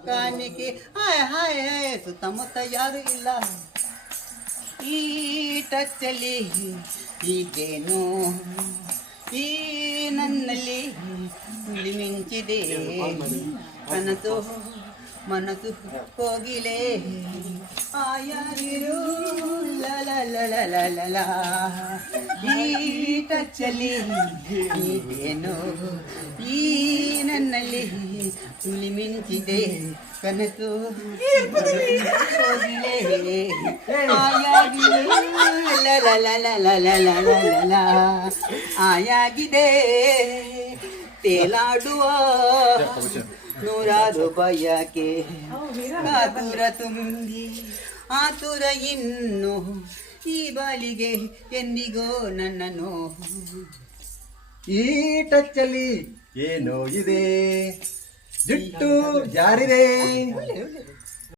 ಕಾಣಿಕೆ hi hi hi ಸುತ್ತಮುತ್ತ ಯಾರು ಇಲ್ಲ ಈ ಟಚ್ಚಲ್ಲಿ ಈಗೇನು ಈ ನನ್ನಲ್ಲಿ ಹುಲಿ ಮಿಂಚಿದೆ ಕನಸು ಮನಸ್ಸು ಹೋಗಿಲೆ ಆಯಾಗಿರು ಲಲ ಈ ಟಚ್ಚಲ್ಲಿ ಈಗೇನು ಈ ನನ್ನಲ್ಲಿ ಹುಲಿ ಮಿಂಚಿದೆ ಕನಸು ಹೋಗಿಲೆ ಆಯಾಗಿರು ಲಲ ಆಯಾಗಿದೆ ತೇಲಾಡುವ ನೂರಾರು ಬಯಕೆ ಆತುರ ತುಂಬಿ ಆತುರ ಇನ್ನು ಈ ಬಾಲಿಗೆ ಎಂದಿಗೋ ನನ್ನನ್ನು ಈ ಟಚ್ಚಲ್ಲಿ ಏನೋ ಇದೆ ಜುಟ್ಟು ಜಾರಿದೆ